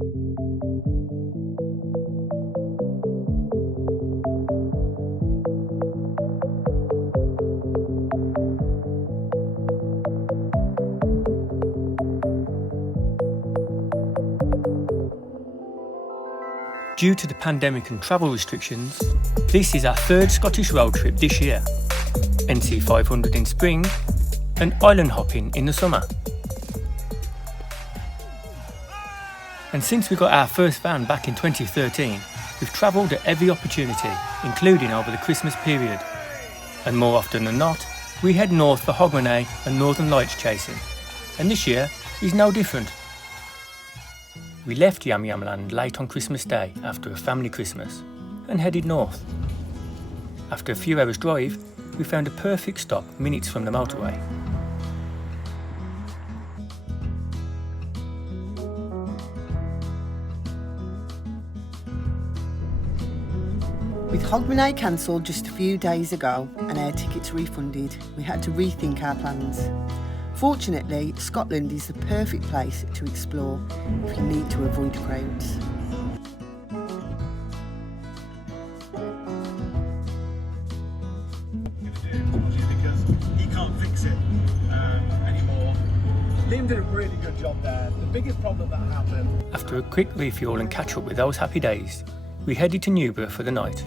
Due to the pandemic and travel restrictions, this is our third Scottish road trip this year. NC 500 in spring and island hopping in the summer. And since we got our first van back in 2013, we've travelled at every opportunity, including over the Christmas period. And more often than not, we head north for Hogmanay and Northern Lights chasing. And this year is no different. We left Yam Yam Land late on Christmas Day after a family Christmas and headed north. After a few hours drive, we found a perfect stop minutes from the motorway. With Hogmanay cancelled just a few days ago and our tickets refunded, we had to rethink our plans. Fortunately, Scotland is the perfect place to explore if you need to avoid crowds. Because he can't fix it anymore. Liam did a really good job there. The biggest problem that happened. After a quick refuel and catch up with those happy days, we headed to Newborough for the night.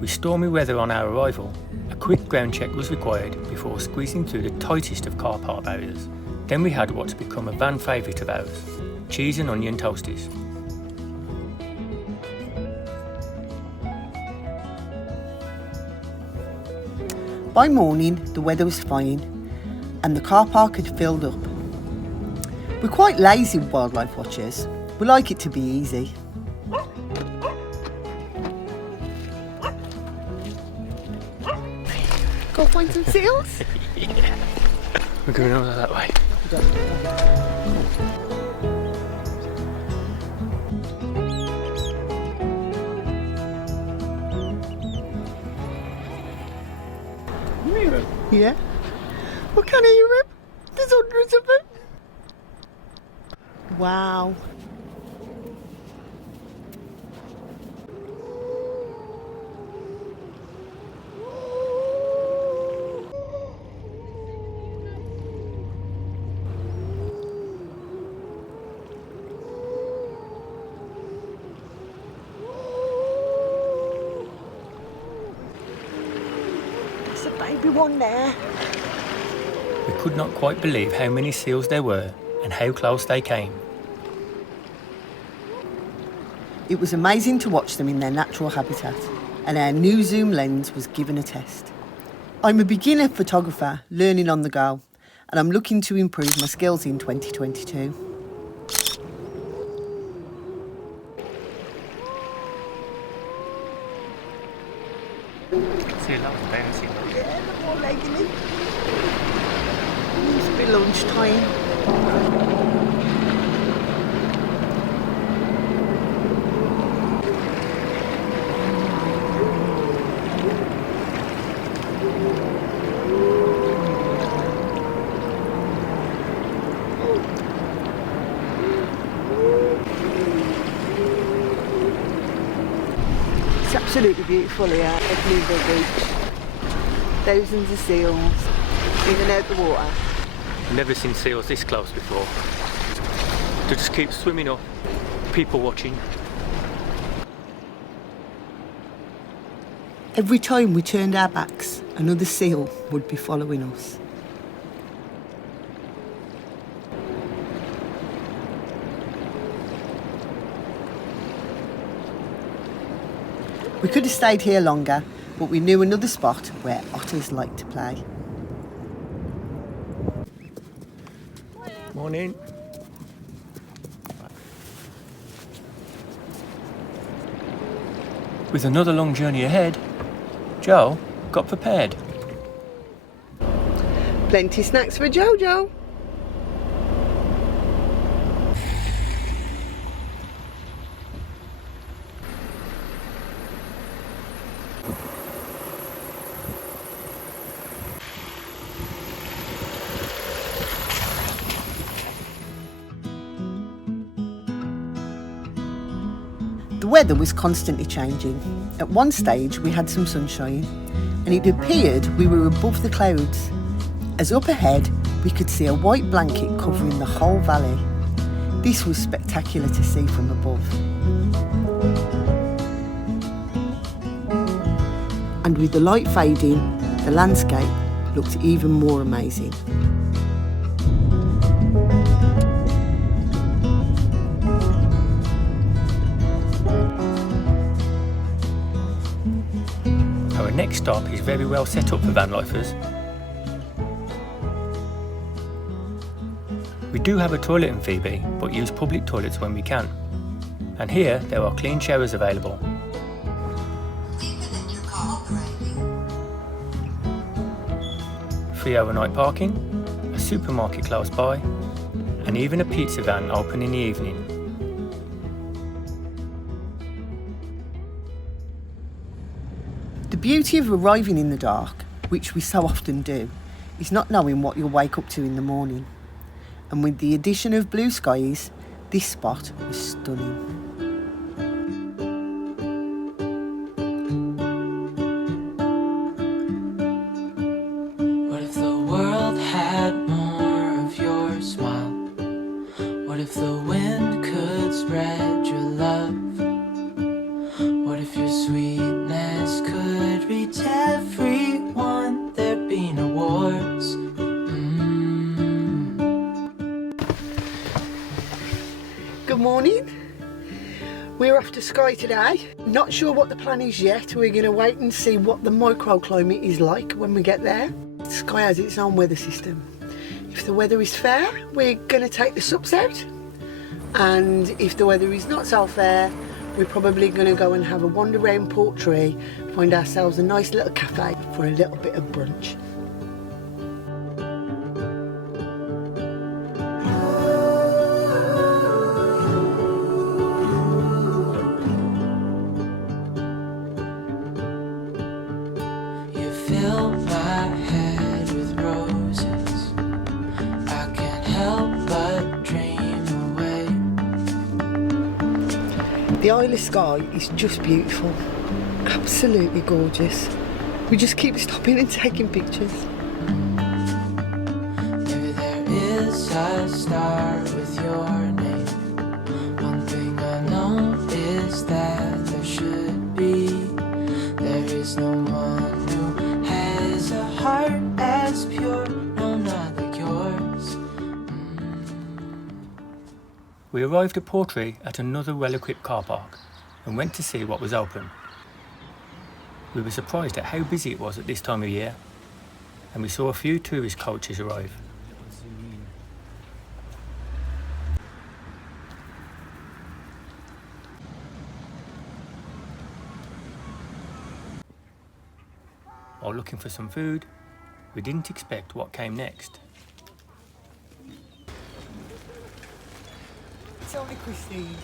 With stormy weather on our arrival, a quick ground check was required before squeezing through the tightest of car park barriers. Then we had what's become a van favourite of ours, cheese and onion toasties. By morning, the weather was fine and the car park had filled up. We're quite lazy wildlife watchers. We like it to be easy. Go find some seals? Yeah. We're going over that way. Mirror? Yeah. What kind of Europe? There's hundreds of them. Wow. There's a baby one there. We could not quite believe how many seals there were and how close they came. It was amazing to watch them in their natural habitat, and our new zoom lens was given a test. I'm a beginner photographer learning on the go, and I'm looking to improve my skills in 2022. See, that was bouncing. Yeah, the more legging it. Needs to be lunchtime. It's absolutely beautiful here at Newborough Beach. Thousands of seals in and out the water. I've never seen seals this close before. They just keep swimming up, people watching. Every time we turned our backs, another seal would be following us. We could have stayed here longer, but we knew another spot where otters like to play. Morning. With another long journey ahead, Joe got prepared. Plenty snacks for Jojo. weather was constantly changing. At one stage we had some sunshine and it appeared we were above the clouds, as up ahead we could see a white blanket covering the whole valley. This was spectacular to see from above. And with the light fading, the landscape looked even more amazing. Our next stop is very well set up for van lifers. We do have a toilet in Phoebe, but use public toilets when we can. And here there are clean showers available. Free overnight parking, a supermarket close by, and even a pizza van open in the evening. The beauty of arriving in the dark, which we so often do, is not knowing what you'll wake up to in the morning. And with the addition of blue skies, this spot was stunning. What if the world had more of your smile? What if the wind could spread your love? What if your sweetness could reach everyone? There'd be no wars. Good morning. We're off to Skye today. Not sure what the plan is yet. We're going to wait and see what the microclimate is like when we get there. Skye has its own weather system. If the weather is fair, we're going to take the sups out. And if the weather is not so fair, we're probably going to go and have a wander around Portree, find ourselves a nice little cafe for a little bit of brunch. You fill my head with roses. I can't help but dream away. The Isle of Skye is just beautiful, absolutely gorgeous. We just keep stopping and taking pictures. Maybe there is a star with your name. One thing I know is that there should be. There is no one who has a heart as pure, no, not like yours. We arrived at Portree at another well-equipped car park and went to see what was open. We were surprised at how busy it was at this time of year, and we saw a few tourist coaches arrive. While looking for some food, we didn't expect what came next. It's only Christine.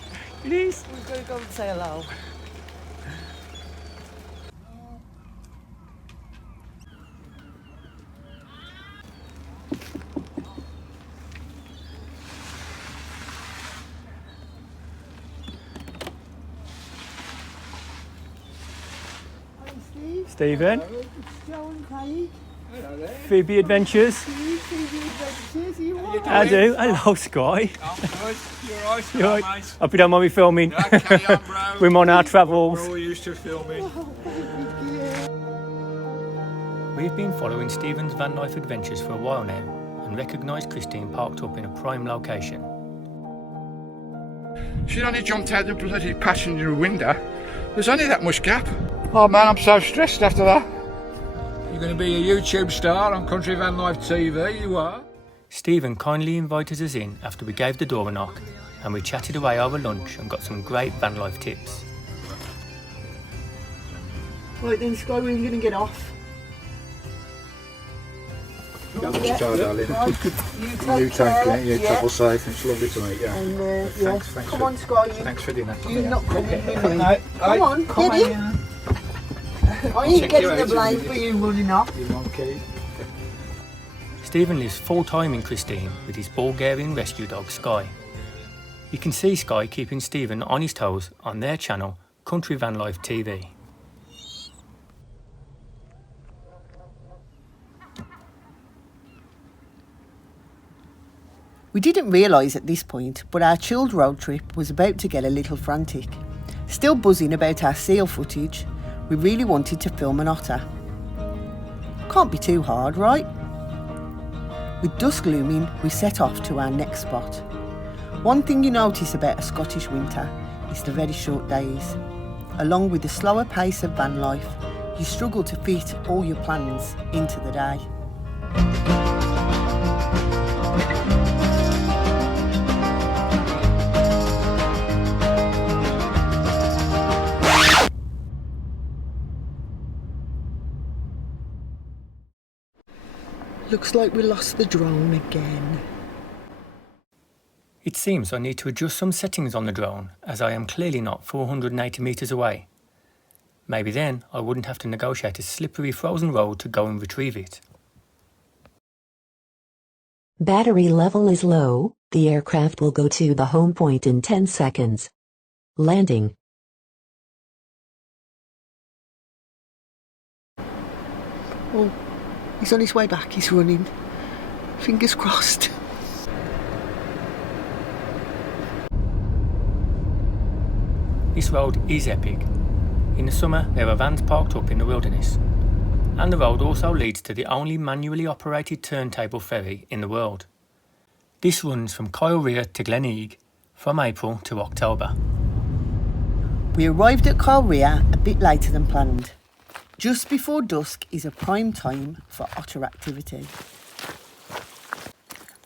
It is. We've got to go and say hello. Hi Steve. Stephen, It's Joe and Craig. Phoebe Adventures. I do. Hello, Skye. I'm good. You're right. You're right. Mate. Hope you don't mind me filming. No, carry on, bro. We're on our travels. We're all used to filming. We've been following Stephen's van life adventures for a while now and recognised Christine parked up in a prime location. She'd only jumped out the bloody passenger window. There's only that much gap. Oh man, I'm so stressed after that. You're going to be a YouTube star on Country Van Life TV, you are. Stephen kindly invited us in after we gave the door a knock, and we chatted away over lunch and got some great van life tips. Right then, Skye, we're going to get off. Go darling. You take care. You travel safe. It's lovely to meet you. And, Thanks come for- on, Skye. Thanks for dinner. You're not coming with me. Come on, get in. I ain't getting the blame for you running off. You monkey. Stephen lives full-time in Christine with his Bulgarian rescue dog, Skye. You can see Skye keeping Stephen on his toes on their channel, Country Van Life TV. We didn't realise at this point, but our chilled road trip was about to get a little frantic. Still buzzing about our seal footage, we really wanted to film an otter. Can't be too hard, right? With dusk looming, we set off to our next spot. One thing you notice about a Scottish winter is the very short days. Along with the slower pace of van life, you struggle to fit all your plans into the day. Looks like we lost the drone again. It seems I need to adjust some settings on the drone, as I am clearly not 480 metres away. Maybe then I wouldn't have to negotiate a slippery frozen road to go and retrieve it. Battery level is low. The aircraft will go to the home point in 10 seconds. Landing. Oh, he's on his way back, he's running. Fingers crossed. This road is epic. In the summer there are vans parked up in the wilderness. And the road also leads to the only manually operated turntable ferry in the world. This runs from Kilrea to Gleneague from April to October. We arrived at Kilrea a bit later than planned. Just before dusk is a prime time for otter activity.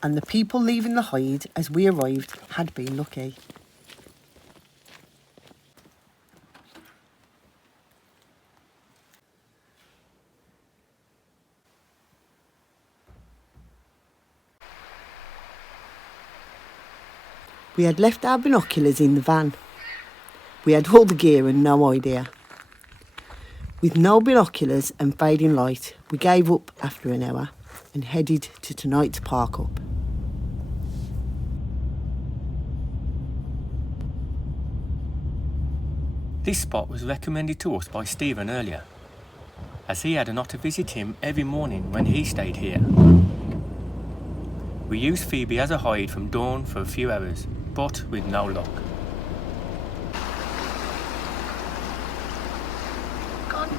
And the people leaving the hide as we arrived had been lucky. We had left our binoculars in the van. We had all the gear and no idea. With no binoculars and fading light, we gave up after an hour and headed to tonight's park up. This spot was recommended to us by Stephen earlier, as he had an otter visit him every morning when he stayed here. We used Phoebe as a hide from dawn for a few hours, but with no luck.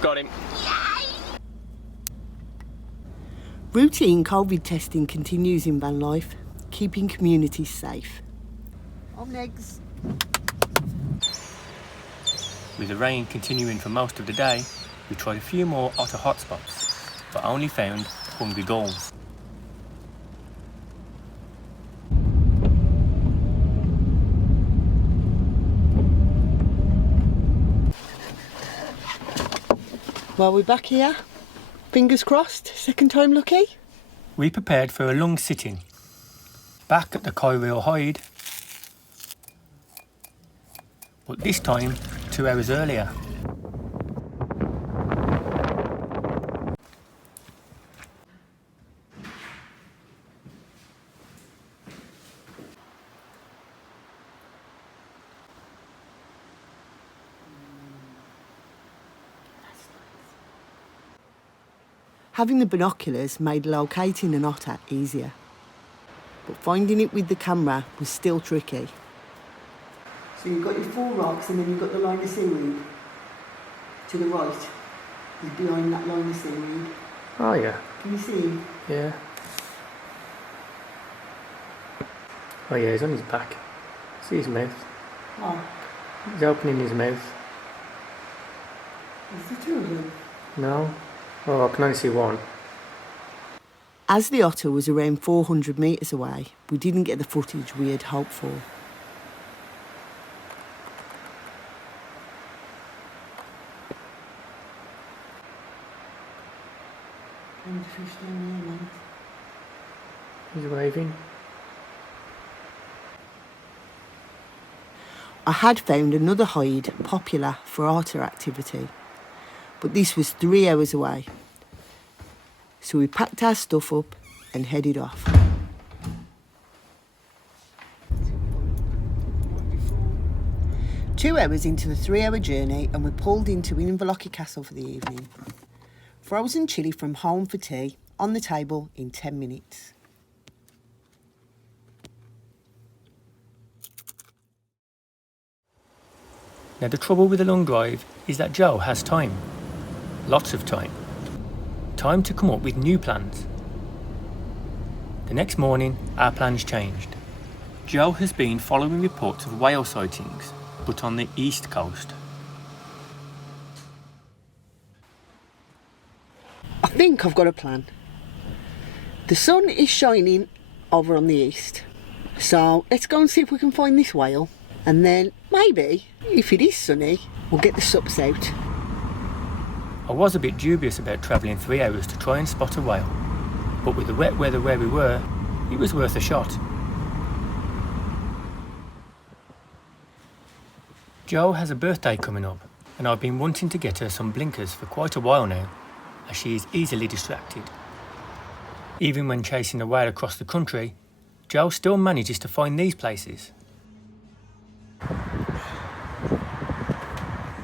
Got him. Routine COVID testing continues in van life, keeping communities safe. Negs. With the rain continuing for most of the day, we tried a few more otter hotspots, but only found hungry gulls. Well, we're back here. Fingers crossed, second time lucky. We prepared for a long sitting. Back at the Kilrea hide, but this time 2 hours earlier. Having the binoculars made locating an otter easier, but finding it with the camera was still tricky. So you've got your 4 rocks and then you've got the line of seaweed to the right. He's behind that line of seaweed. Oh yeah. Can you see him? Yeah. Oh yeah, he's on his back. See his mouth. Oh, He's opening his mouth. is there 2 of them? No. Oh, I can only see one. As the otter was around 400 metres away, we didn't get the footage we had hoped for. He's waving. I had found another hide popular for otter activity, but this was 3 hours away. So we packed our stuff up and headed off. 2 hours into the 3-hour journey and we pulled into Inverloch Castle for the evening. Frozen chilli from home for tea, on the table in 10 minutes. Now the trouble with a long drive is that Joe has time. Lots of time. Time to come up with new plans. The next morning, our plans changed. Joe has been following reports of whale sightings, but on the east coast. I think I've got a plan. The sun is shining over on the east. So let's go and see if we can find this whale. And then maybe, if it is sunny, we'll get the sups out. I was a bit dubious about travelling 3 hours to try and spot a whale, but with the wet weather where we were, it was worth a shot. Jo has a birthday coming up, and I've been wanting to get her some blinkers for quite a while now, as she is easily distracted. Even when chasing a whale across the country, Jo still manages to find these places.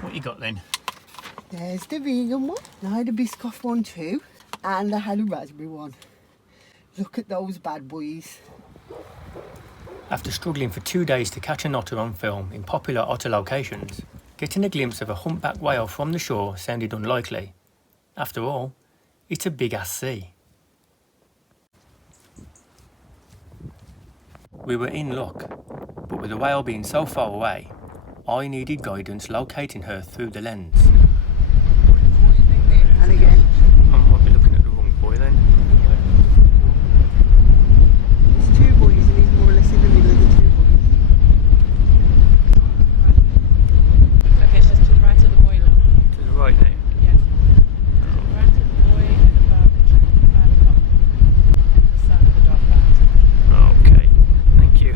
What you got then? There's the vegan one. I had a Biscoff one too, and I had a raspberry one. Look at those bad boys. After struggling for 2 days to catch an otter on film in popular otter locations, getting a glimpse of a humpback whale from the shore sounded unlikely. After all, it's a big ass sea. We were in luck, but with the whale being so far away, I needed guidance locating her through the lens. And again. I might be looking at the wrong boy then. There's 2 boys and he's more or less in the middle of the 2 boys. Okay, so just to the right of the boy now. To the right now. Yes. To the right of the boy and above the bad cop. And the side of the dog band. Okay, thank you.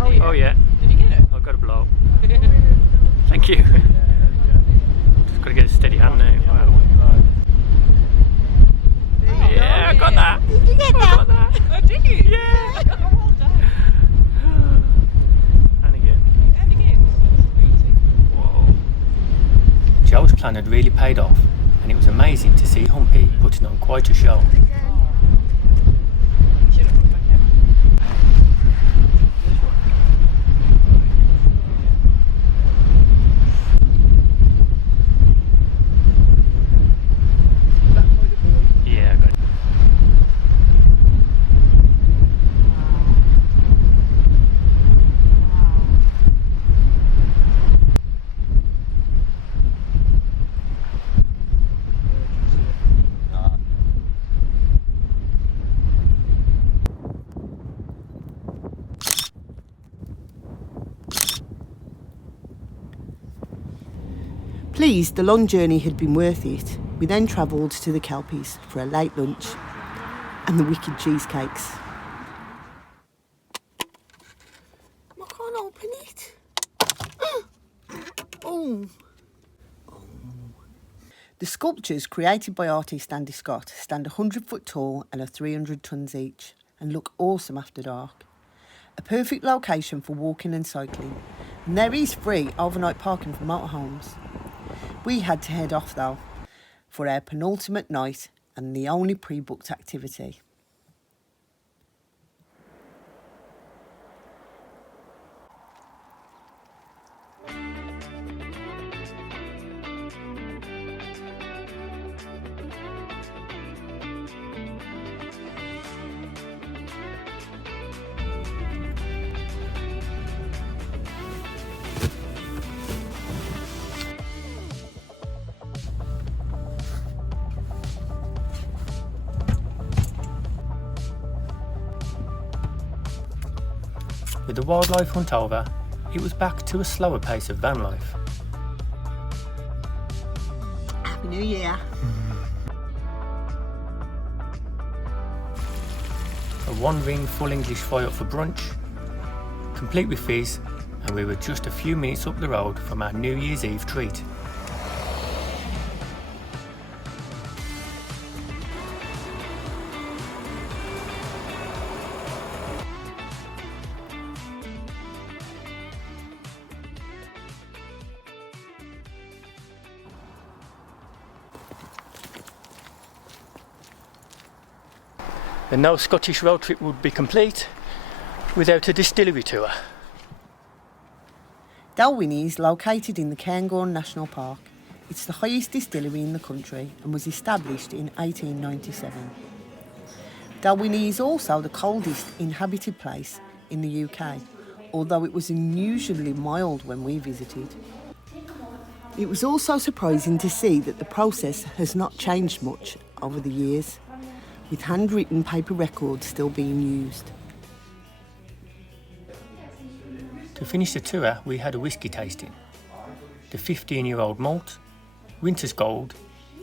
Oh yeah. Oh yeah, Did you get it? I've got to blow. Thank you. Just got to get a steady hand now. Wow. Yeah, I got that. Did you get I that? got that. Oh, did you? Yeah. Well done. And again. And again. Whoa. Joe's plan had really paid off, and it was amazing to see Humpy putting on quite a show. Should have put my camera. Yeah, I got it. Pleased the long journey had been worth it, we then travelled to the Kelpies for a late lunch and the wicked cheesecakes. I can't open it. Oh. The sculptures created by artist Andy Scott stand 100 foot tall and are 300 tonnes each and look awesome after dark. A perfect location for walking and cycling, and there is free overnight parking for motorhomes. We had to head off though for our penultimate night and the only pre-booked activity. With the wildlife hunt over, it was back to a slower pace of van life. Happy New Year. A 1-ring full English fry up for brunch, complete with fizz, and we were just a few minutes up the road from our New Year's Eve treat. And no Scottish road trip would be complete without a distillery tour. Dalwhinnie is located in the Cairngorm National Park. It's the highest distillery in the country and was established in 1897. Dalwhinnie is also the coldest inhabited place in the UK, although it was unusually mild when we visited. It was also surprising to see that the process has not changed much over the years, with handwritten paper records still being used. To finish the tour, we had a whisky tasting. The 15-year-old malt, Winter's Gold,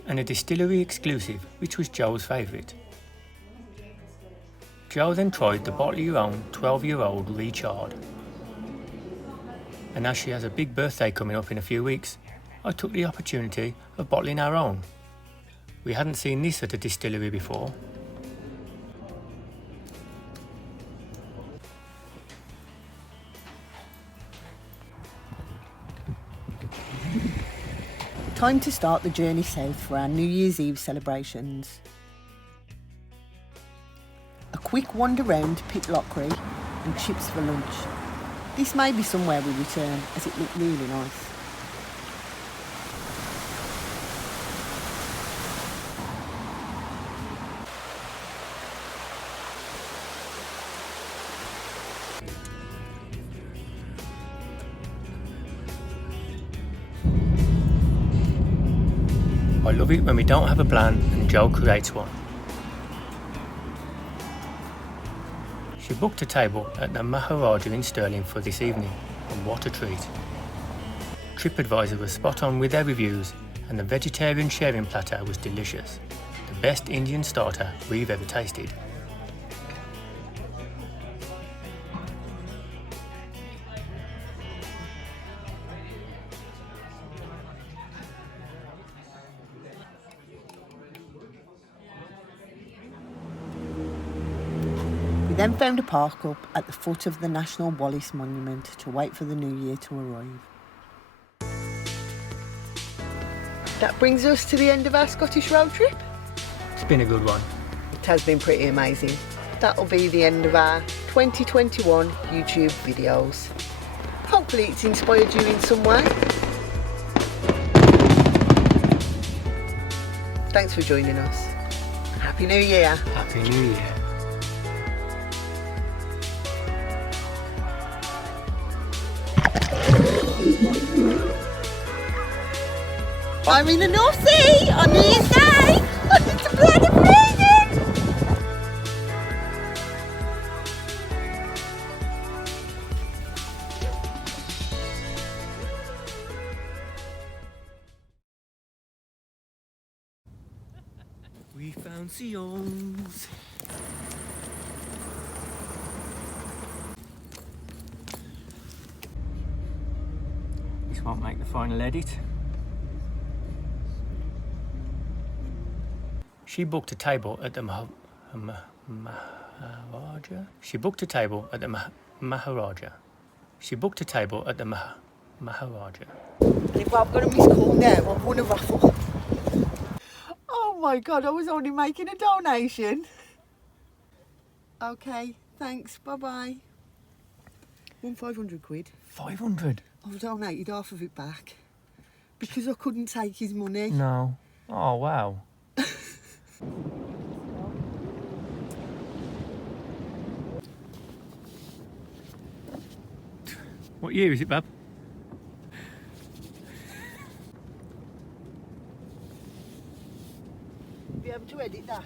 and a distillery exclusive, which was Joe's favourite. Joe then tried the bottle your own 12-year-old Recharred. And as she has a big birthday coming up in a few weeks, I took the opportunity of bottling our own. We hadn't seen this at a distillery before. Time to start the journey south for our New Year's Eve celebrations. A quick wander round Pitlochry and chips for lunch. This may be somewhere we return, as it looked really nice. I love it when we don't have a plan and Joe creates one. She booked a table at the Maharaja in Stirling for this evening, and what a treat. TripAdvisor was spot on with their reviews, and the vegetarian sharing platter was delicious. The best Indian starter we've ever tasted. We then found a park up at the foot of the National Wallace Monument to wait for the new year to arrive. That brings us to the end of our Scottish road trip. It's been a good one. It has been pretty amazing. That'll be the end of our 2021 YouTube videos. Hopefully it's inspired you in some way. Thanks for joining us. Happy New Year. Happy New Year. I'm in the North Sea on New Year's Day. It's bloody freezing. We found seals. This won't make the final edit. She booked a table at the Maharaja. She booked a table at the Maharaja. She booked a table at the Maharaja. And if I've got a missed call now, I've won a raffle. Oh my God, I was only making a donation. Okay, thanks, bye-bye. Won 500 quid. 500? I've donated half of it back because I couldn't take his money. No. Oh wow. What year is it, Bab? Be able to edit that.